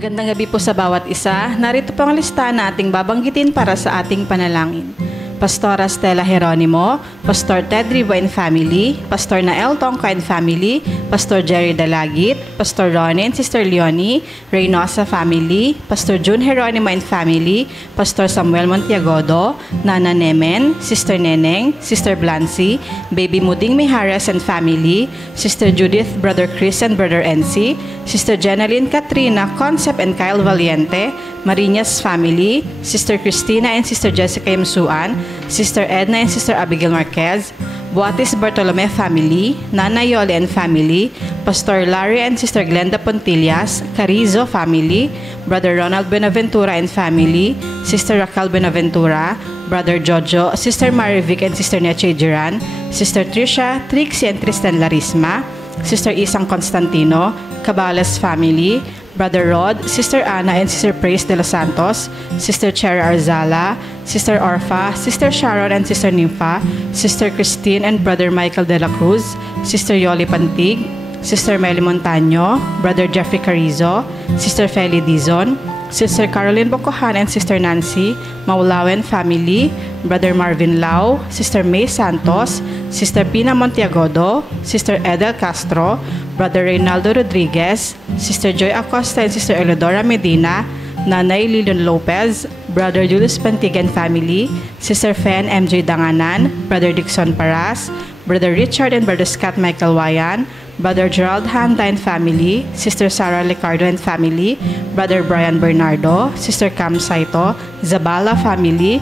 Magandang gabi po sa bawat isa. Narito po ang listahan na ating babanggitin para sa ating panalangin. Pastora Stella Jeronimo, Pastor Ted Rivo and Family, Pastor Nael Tongka and Family, Pastor Jerry Dalagit, Pastor Ronin, Sister Leonie, Reynosa Family, Pastor June Jeronimo and Family, Pastor Samuel Montiagodo, Nana Nemen, Sister Neneng, Sister Blancy, Baby Muding Mijares and Family, Sister Judith, Brother Chris and Brother NC, Sister Jenaline Katrina, Concept and Kyle Valiente, Marinas Family, Sister Christina and Sister Jessica Yamsuan, Sister Edna and Sister Abigail Marquez, Buatis Bartolome Family, Nana Yoli and Family, Pastor Larry and Sister Glenda Pontillas, Carizo Family, Brother Ronald Benaventura and Family, Sister Raquel Benaventura, Brother Jojo, Sister Marivic and Sister Neche Jiran, Sister Trisha, Trixie and Tristan Larisma, Sister Isang Constantino, Cabales Family, Brother Rod, Sister Ana and Sister Praise de los Santos, Sister Cherry Arzala, Sister Orfa, Sister Sharon and Sister Nympha, Sister Christine and Brother Michael de la Cruz, Sister Yoli Pantig, Sister Meli Montaño, Brother Jeffrey Carizo, Sister Feli Dizon, Sister Caroline Bocohan and Sister Nancy, Maulawen Family, Brother Marvin Lau, Sister May Santos, Sister Pina Montiagodo, Sister Edel Castro, Brother Reynaldo Rodriguez, Sister Joy Acosta and Sister Elodora Medina, Nanay Lilian Lopez, Brother Julius Pantigan Family, Sister Fen MJ Danganan, Brother Dixon Paras, Brother Richard and Brother Scott Michael Wayan, Brother Gerald Handa and Family, Sister Sarah Licardo and Family, Brother Brian Bernardo, Sister Cam Saito, Zabala Family,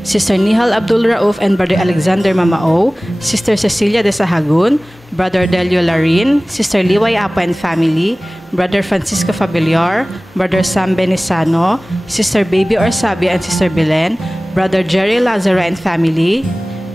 Sister Nihal Abdul Rauf and Brother Alexander Mamao, Sister Cecilia de Sahagun, Brother Delio Larin, Sister Liway Apo and Family, Brother Francisco Fabiliar, Brother Sam Benisano, Sister Baby Orsabi and Sister Belen, Brother Jerry Lazaro and Family,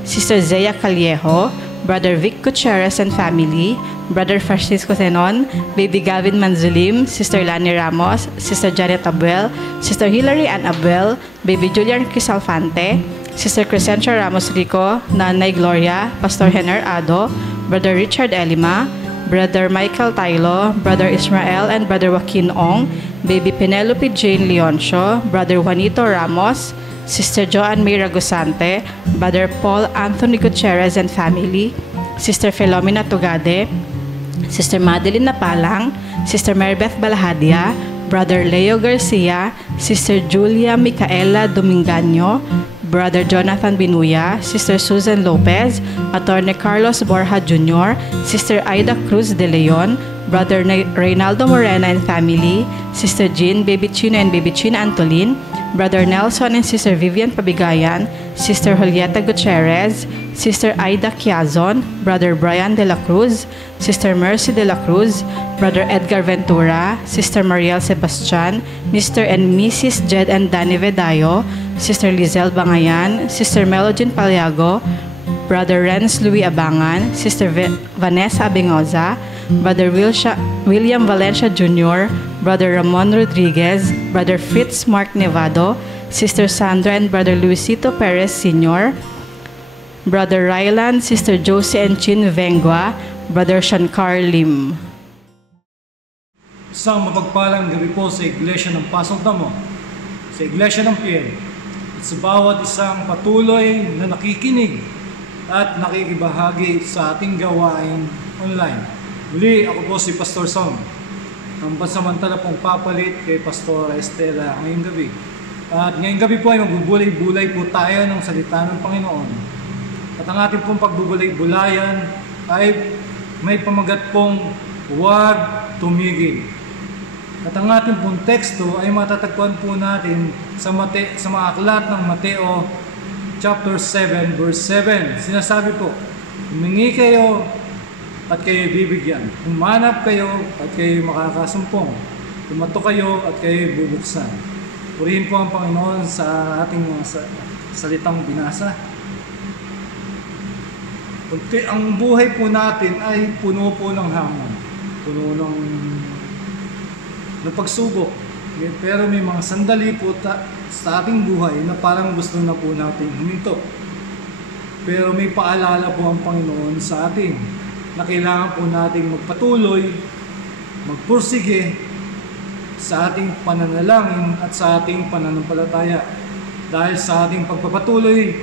Sister Zea Callejo, Brother Vic Gutierrez and Family, Brother Francisco Tenon, Baby Gavin Manzulim, Sister Lani Ramos, Sister Janet Abuel, Sister Hilary Ann Abuel, Baby Julian Crisalfante, Sister Crescentia Ramos Rico, Nanay Gloria, Pastor Henner Ado, Brother Richard Elima, Brother Michael Tailo, Brother Ismael and Brother Joaquin Ong, Baby Penelope Jane Leoncio, Brother Juanito Ramos, Sister Joanne May Ragusante, Brother Paul Anthony Gutierrez and Family, Sister Filomena Tugade, Sister Madeline Napalang, Sister Maribeth Balahadia, Brother Leo Garcia, Sister Julia Micaela Domingaño, Brother Jonathan Binuya, Sister Susan Lopez, Attorney Carlos Borja Jr., Sister Aida Cruz de Leon, Brother Reynaldo Morena and Family, Sister Jean, Baby Chino and Baby China Antolin, Brother Nelson and Sister Vivian Pabigayan, Sister Julieta Gutierrez, Sister Aida Quiazon, Brother Brian de la Cruz, Sister Mercy de la Cruz, Brother Edgar Ventura, Sister Mariel Sebastian, Mr. and Mrs. Jed and Danny Vedayo, Sister Lizelle Bangayan, Sister Melodine Paliago, Brother Renz Louis Abangan, Sister Vanessa Abingoza, Brother William Valencia Jr., Brother Ramon Rodriguez, Brother Fritz Mark Nevado, Sister Sandra and Brother Luisito Perez Sr., Brother Ryland, Sister Josie and Chin Vengua, Brother Shankar Lim. Isang mapagpalang gabi po sa Iglesia ng Pasong Damo, sa Iglesia ng Piel, at sa bawat isang patuloy na nakikinig at nakikibahagi sa ating gawain online. Muli, ako po si Pastor Song, ang pansamantala pong papalit kay Pastor Estela ngayong gabi. At ngayong gabi po ay magbubulay-bulay po tayo ng salita ng Panginoon. At ang ating pong pagbubulay-bulayan ay may pamagat pong huwag tumigil. At ang ating pong teksto ay matatagpuan po natin sa mga aklat ng Mateo chapter 7 verse 7. Sinasabi po, humingi kayo at kayo bibigyan. Humanap kayo at kayo makakasumpong. Tumatok kayo at kayo bubuksan. Purihin po ang Panginoon sa ating mga salitang binasa. Ang buhay po natin ay puno po ng hamon. Puno ng pagsubok. Pero may mga sandali po sa ating buhay na parang gusto na po natin huminto. Pero may paalala po ang Panginoon sa atin na kailangan po nating magpatuloy, magpursige sa ating pananalangin at sa ating pananampalataya. Dahil sa ating pagpapatuloy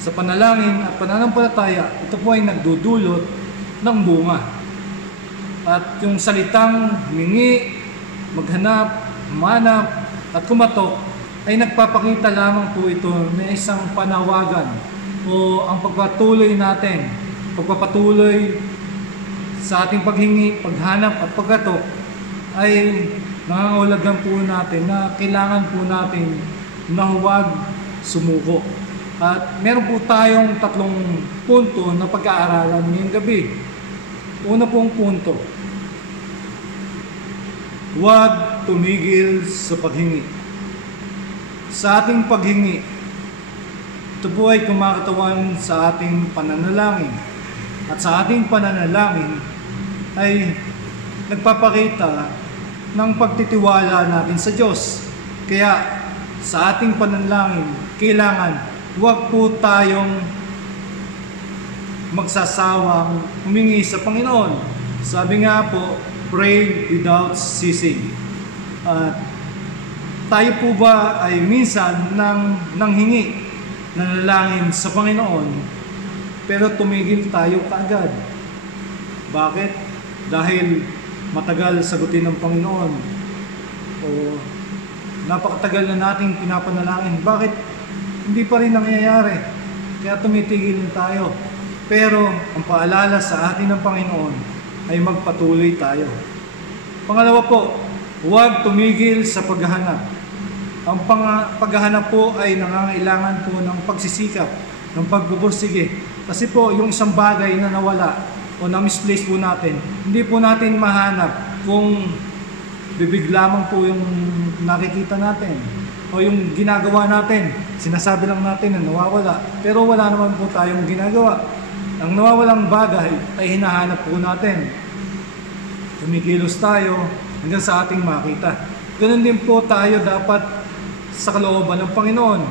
sa panalangin at pananampalataya, ito po ay nagdudulot ng bunga. At yung salitang humingi, maghanap, humanap, at kumatok ay nagpapakita lamang po ito na isang panawagan o ang pagpatuloy natin, pagpapatuloy sa ating paghingi, paghanap at pagkatok ay nangangahulugan po natin na kailangan po natin na huwag sumuko. At meron po tayong 3 punto na pag-aaralan ngayong gabi. Una pong punto, huwag tumigil sa paghingi. Sa ating paghingi, ito po ay kumakatawan sa ating pananalangin. At sa ating pananalangin ay nagpapakita ng pagtitiwala natin sa Diyos. Kaya sa ating pananalangin, kailangan huwag po tayong magsasawang humingi sa Panginoon. Sabi nga po, pray without ceasing. Tayo po ba ay minsan nanghingi, nanalangin sa Panginoon, pero tumigil tayo kaagad. Bakit? Dahil matagal sagutin ng Panginoon o napakatagal na nating pinapanalangin. Bakit hindi pa rin nangyayari? Kaya tumitigil tayo. Pero ang paalala sa atin ng Panginoon ay magpatuloy tayo. Pangalawa po, huwag tumigil sa paghahanap. Ang paghahanap po ay nangangailangan po ng pagsisikap, ng pagbubursige. Kasi po yung isang bagay na nawala o na-misplace po natin, hindi po natin mahanap kung bibig lamang po yung nakikita natin o yung ginagawa natin. Sinasabi lang natin na nawawala, pero wala naman po tayong ginagawa. Ang nawawalang bagay ay hinahanap po natin. Tumikilos tayo hanggang sa ating makita. Ganun din po tayo dapat sa kalooban ng Panginoon.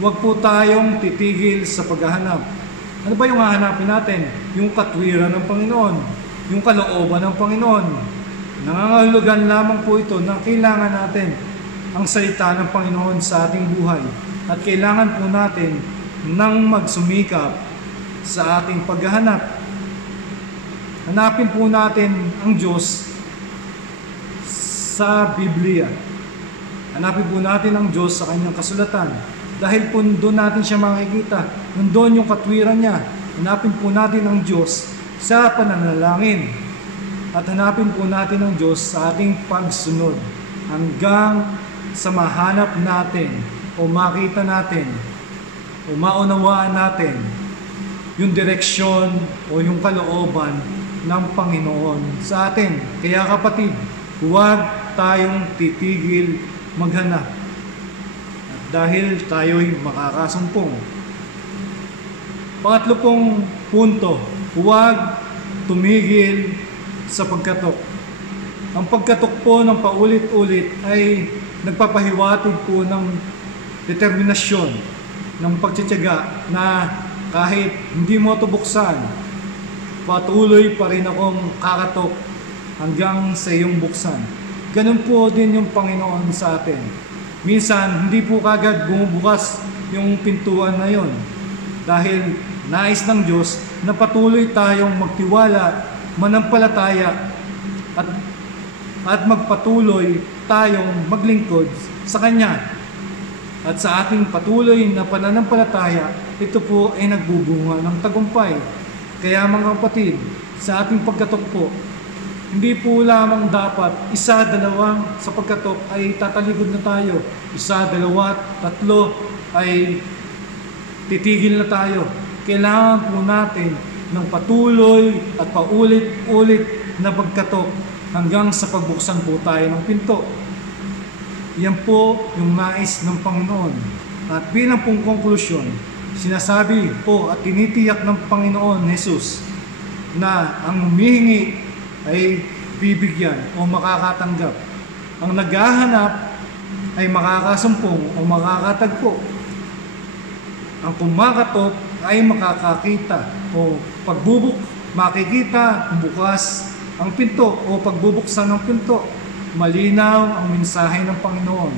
Huwag po tayong titigil sa paghahanap. Ano ba yung hahanapin natin? Yung katwiran ng Panginoon, yung kalooban ng Panginoon. Nangangahulugan lamang po ito na kailangan natin ang salita ng Panginoon sa ating buhay. At kailangan po natin nang magsumikap sa ating paghahanap. Hanapin po natin ang Diyos sa Biblia. Hanapin po natin ang Diyos sa kanyang kasulatan. Dahil po doon natin siya makikita. Nandun yung katwiran niya. Hanapin po natin ang Diyos sa pananalangin. At hanapin po natin ang Diyos sa ating pagsunod. Hanggang sa mahanap natin o makita natin o maunawaan natin yung direksyon o yung kalooban ng Panginoon sa atin. Kaya kapatid, huwag tayong titigil maghanap. At dahil tayo'y makakasumpong. Pangatlo pong punto, huwag tumigil sa pagkatok. Ang pagkatok po ng paulit-ulit ay nagpapahiwatig po ng determinasyon, ng pagtitiyaga na kahit hindi mo ito buksan, patuloy pa rin akong kakatok hanggang sa iyong buksan. Ganun po din yung Panginoon sa atin. Minsan, hindi po kagad bumubukas yung pintuan na yon. Dahil nais ng Diyos na patuloy tayong magtiwala, manampalataya, at magpatuloy tayong maglingkod sa Kanya. At sa ating patuloy na pananampalataya, ito po ay nagbubunga ng tagumpay. Kaya mga kapatid, sa ating pagkatok po, hindi po lamang dapat isa, dalawang sa pagkatok ay tatalikod na tayo. Isa, dalawa, tatlo ay titigil na tayo. Kailangan po natin ng patuloy at paulit-ulit na pagkatok hanggang sa pagbuksan po tayo ng pinto. Yan po yung nais ng Panginoon. At bilang pong konklusyon, sinasabi po at tinitiyak ng Panginoon Jesus na ang humihingi ay bibigyan o makakatanggap. Ang naghahanap ay makakasumpong o makakatagpo. Ang kumakatok ay makakakita o makikita bukas ang pinto o pagbubuksan ng pinto. malinaw ang mensahe ng Panginoon.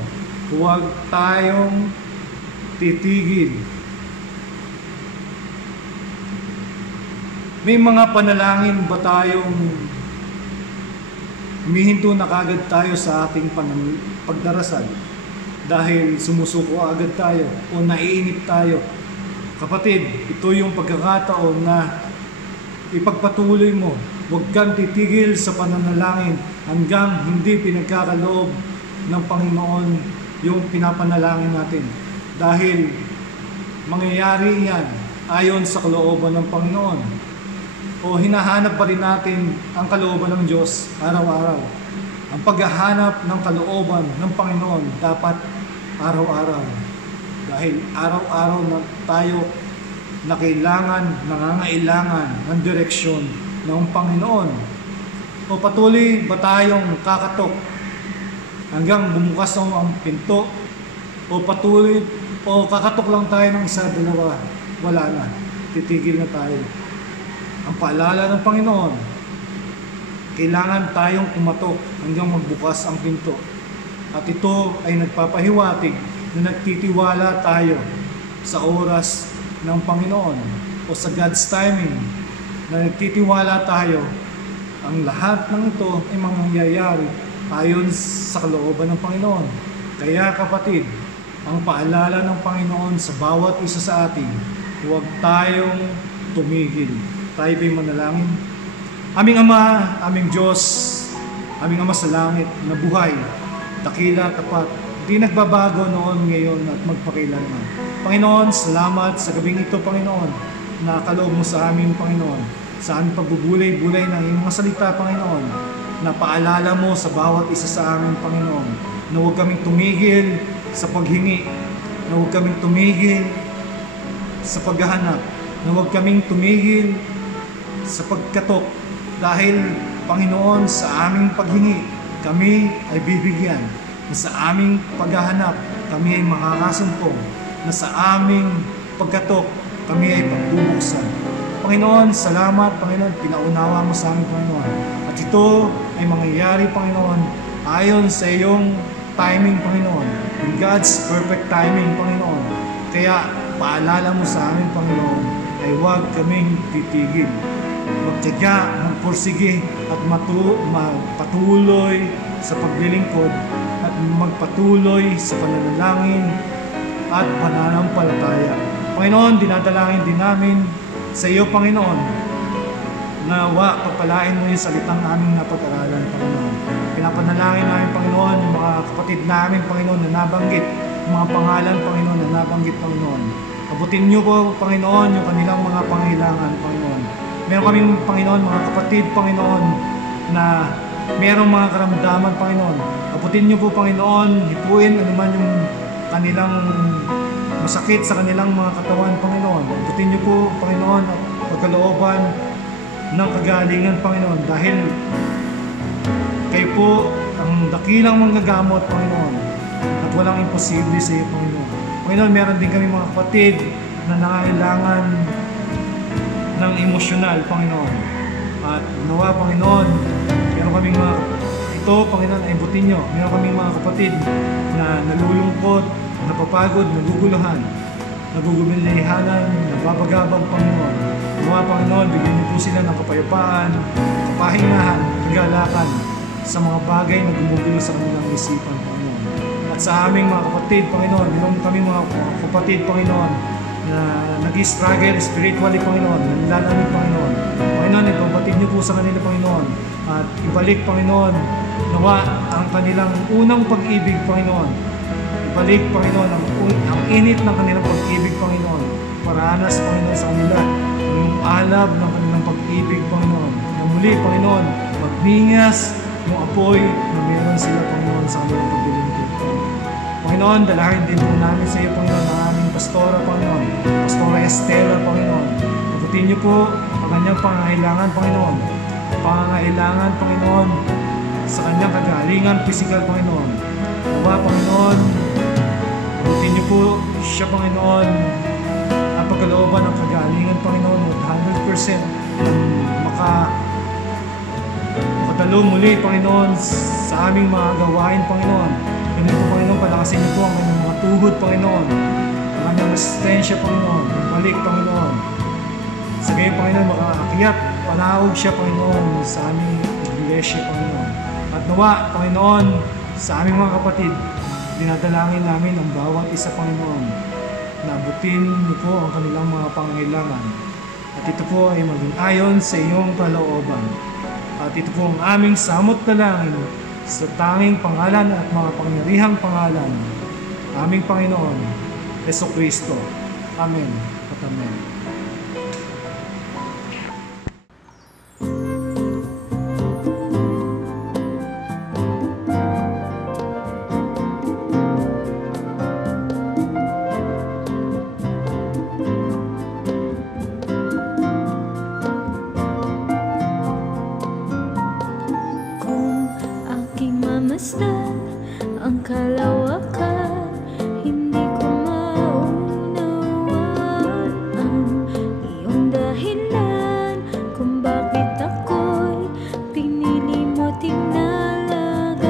Huwag tayong titigil. May mga panalangin ba tayong humihinto na kagad tayo sa ating pagdarasal dahil sumusuko agad tayo o naiinip tayo? Kapatid, ito yung pagkakataon na ipagpatuloy mo. Huwag kang titigil sa pananalangin hanggang hindi pinagkakaloob ng Panginoon yung pinapanalangin natin. Dahil mangyayari yan ayon sa kalooban ng Panginoon. O hinahanap pa rin natin ang kalooban ng Diyos araw-araw. Ang paghahanap ng kalooban ng Panginoon dapat araw-araw. Dahil araw-araw na tayo na nangangailangan ng direksyon ng Panginoon. O patuloy ba tayong kakatok hanggang bumukas ang pinto? O patuloy o kakatok lang tayo ng isa, dalawa, wala na, titigil na tayo. Ang paalala ng Panginoon, kailangan tayong kumatok hanggang magbukas ang pinto. At ito ay nagpapahiwatig na nagtitiwala tayo sa oras ng Panginoon o sa God's timing, na nagtitiwala tayo ang lahat ng ito ay mangyayari ayon sa kalooban ng Panginoon. Kaya kapatid, ang paalala ng Panginoon sa bawat isa sa atin, huwag tayong tumigil. Tayo ba'y manalangin? Aming Ama, aming Diyos, aming Ama sa langit na buhay, dakila, tapat, di nagbabago noon, ngayon at magpakailanman. Panginoon, salamat sa gabing ito, Panginoon, na kaloob mo sa amin, Panginoon, sa aming pagbubulay-bulay ng iyong mga salita, Panginoon, na paalala mo sa bawat isa sa amin, Panginoon, na huwag kaming tumigil sa paghingi, na huwag kaming tumigil sa paghahanap, na huwag kaming tumigil sa pagkatok, dahil Panginoon, sa aming paghingi kami ay bibigyan, na sa aming paghahanap kami ay makakasumpong, na sa aming pagkatok kami ay pagbubuksan. Panginoon, salamat, Panginoon, pinaunawa mo sa amin, Panginoon, at ito ay mangyayari, Panginoon, ayon sa iyong timing, Panginoon, in God's perfect timing, Panginoon. Kaya paalala mo sa amin, Panginoon, ay huwag kaming titigil. Magtiyaga, magpursige at magpatuloy sa paglilingkod at magpatuloy sa pananalangin at pananampalataya. Panginoon, dinadalangin din namin sa iyo, Panginoon, na pagpalain mo yung salitang aming napag-aralan, Panginoon. Pinapanalangin namin, Panginoon, yung mga kapatid namin, Panginoon, na nabanggit, yung mga pangalan, Panginoon, na nabanggit, Panginoon. Abutin niyo po, Panginoon, yung kanilang mga pangailangan, Panginoon. Meron kaming, Panginoon, mga kapatid, Panginoon, na merong mga karamdaman, Panginoon. Abutin niyo po, Panginoon, hipuin anuman yung kanilang masakit sa kanilang mga katawan, Panginoon. Abutin niyo po, Panginoon, at pagkalooban ng kagalingan, Panginoon. Dahil kayo po ang dakilang manggagamot, Panginoon. At walang imposible sa iyo, Panginoon. Panginoon, meron din kami mga kapatid na nangailangan ng emosyonal, Panginoon. At nawa, Panginoon, meron kaming mga ito, Panginoon, ay butin nyo. Meron kaming mga kapatid na nalulungkot, napapagod, naguguluhan, nagugubilihanan, nababagabag, Panginoon. Nawa, Panginoon, bigyan niyo po sila ng kapayapaan, kapahingahan, kagalakan sa mga bagay na gumugulo sa kanilang isipan, Panginoon. At sa aming mga kapatid, Panginoon, meron kami mga kapatid, Panginoon, na nag-struggle spiritually, Panginoon, nanlalamig, Panginoon. Panginoon, ipabatid niyo po sa kanila, Panginoon, at ibalik, Panginoon, nawa ang kanilang unang pag-ibig, Panginoon. Ibalik, Panginoon, ang init ng kanilang pag-ibig, Panginoon. Paranas, Panginoon, sa kanila yung alab ng kanilang pag-ibig, Panginoon. Na muli, Panginoon, magningas yung apoy na meron sila, Panginoon, sa kanilang paglilingkod. Panginoon, dalahin din po namin sa iyo, Panginoon, ang aming pastora, Panginoon. Pastora Estela, Panginoon. Pagutin niyo po ang kanyang pangangailangan, Panginoon. Pangangailangan, Panginoon, sa kanyang kagalingan, physical, Panginoon. Nawa, Panginoon, pagutin niyo po siya, Panginoon, ang pagkalooban ng kagalingan, Panginoon, 100% makadalo muli, Panginoon, sa aming mga gawain, Panginoon. Ganito, Panginoon, palakasin niyo po ang aming mga tuhod, Panginoon. Ang aming resistensya, Panginoon. Balik, Panginoon. Sa gayon, Panginoon, makaakyat, panaog siya, Panginoon, sa aming iglesia, Panginoon. At nawa, Panginoon, sa aming mga kapatid, dinadalangin namin ang bawat isa, Panginoon, na abutin niyo po ang kanilang mga pangailangan. At ito po ay maging ayon sa iyong kalooban. At ito po ang aming samot dalangin sa tanging pangalan at mga pangyarihang pangalan, aming Panginoon, Jesucristo. Amen at amen. Ang kalawakan, hindi ko maunawaan ang iyong dahilan kung bakit ako'y pinili mo tinalagaan.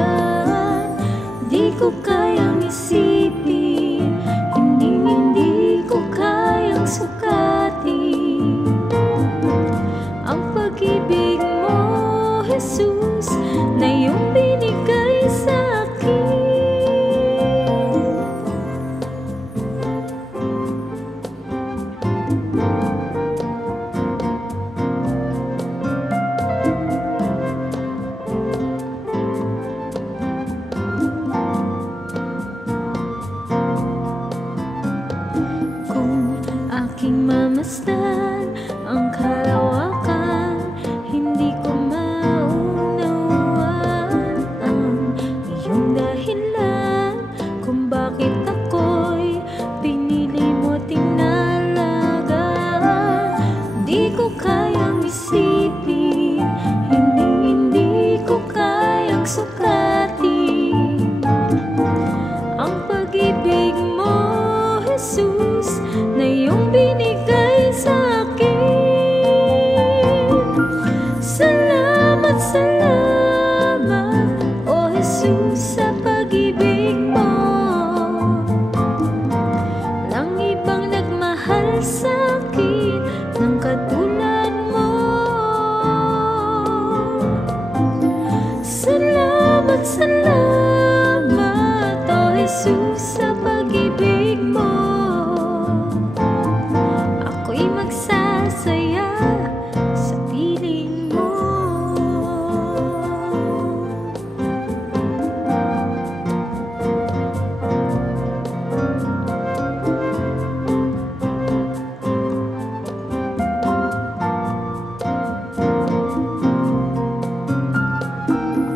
Di ko kayang isipin, hindi ko kayang sukatin ang pag-ibig mo, Jesus, na iyong binigay sa akin. Kung aking mamasdan ang kalawakan, hindi ko maunawaan ang iyong dahilan kung bakit ako'y pinili mo tinalagaan. Di ko kayang isipin, hindi ko kayang sukatin ang pag-ibig mo, Jesus, na iyong binigay sa akin. Salamat, salamat, O Jesus, sa pag-ibig mo. Walang ibang nagmahal sa akin ng katulad mo. Salamat, salamat, O Jesus, sa pag-ibig mo. Ako'y magsasaya sa piling mo.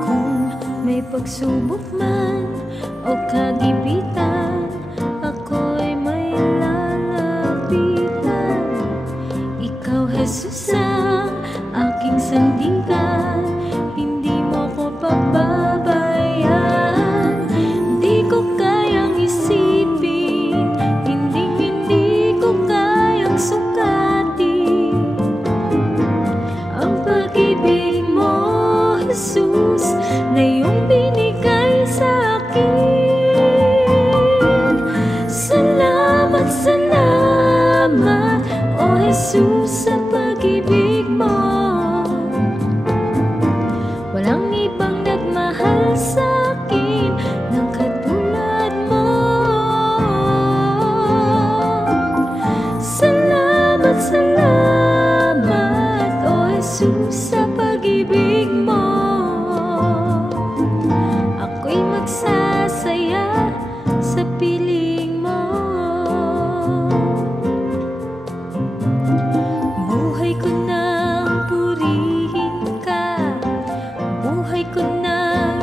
Kung may pagsubok man o kagipitan, ako'y may lalapitan. Ikaw, Jesus, ang aking sandigan, hindi mo ko pababayaan. Di ko kayang isipin, hindi ko kayang sukatin ang pag-ibig mo, Jesus, na iyong binigay sa akin. Salamat, salamat, O Jesus, sa pag-ibig mo. Walang ibang nagmahal sa akin ng katulad mo. Salamat, salamat, O Jesus, sa pag-ibig mo. Ako'y magsasaya sa piling mo. Buhay ko nang purihin ka, buhay ko nang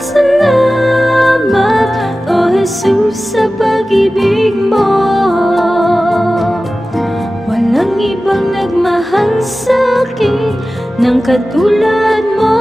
salamat, O Jesus, sa pag-ibig mo. Walang ibang nagmahal sa akin ng katulad mo.